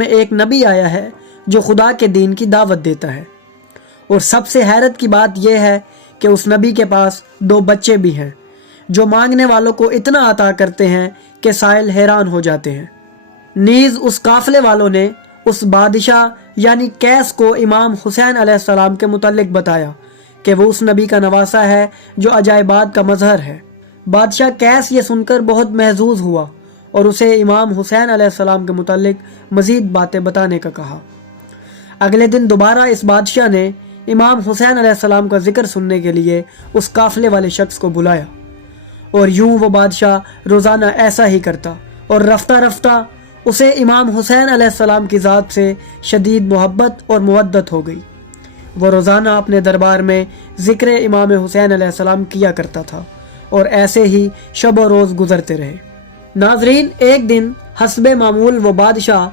में एक नबी आया है जो खुदा के दीन की दावत देता है। और सबसे हैरत की बात यह है कि उस नबी के पास 2 बच्चे भी हैं जो मांगने वालों को इतना अता करते हैं कि साइल हैरान हो जाते हैं। नीज उस काफले वालों ने उस बादशाह यानी कैस को इमाम हुसैन अलैहिस्सलाम के मुतल्लिक बताया कि वो उस नबी का नवासा है जो अजायबात का मजहर है। बादशाह कैस ये सुनकर बहुत महजूज हुआ और उसे इमाम हुसैन अलैहिस्सलाम के मुतल्लिक मज़ीद बातें बताने का कहा। अगले दिन दोबारा इस बादशाह ने इमाम हुसैन अलैहिस्सलाम का जिक्र सुनने के लिए उस काफले वाले शख्स को बुलाया और यूं वो बादशाह रोज़ाना ऐसा ही करता और रफ्ता रफ्ता उसे इमाम हुसैन अलैहिस्सलाम की ज़ात से शदीद मोहब्बत और मुवद्दत हो गई। वो रोज़ाना अपने दरबार में ज़िक्र इमाम हुसैन अलैहिस्सलाम किया करता था और ऐसे ही शब व रोज़ गुज़रते रहे। नाजरीन, एक दिन हस्बे मामूल वो बादशाह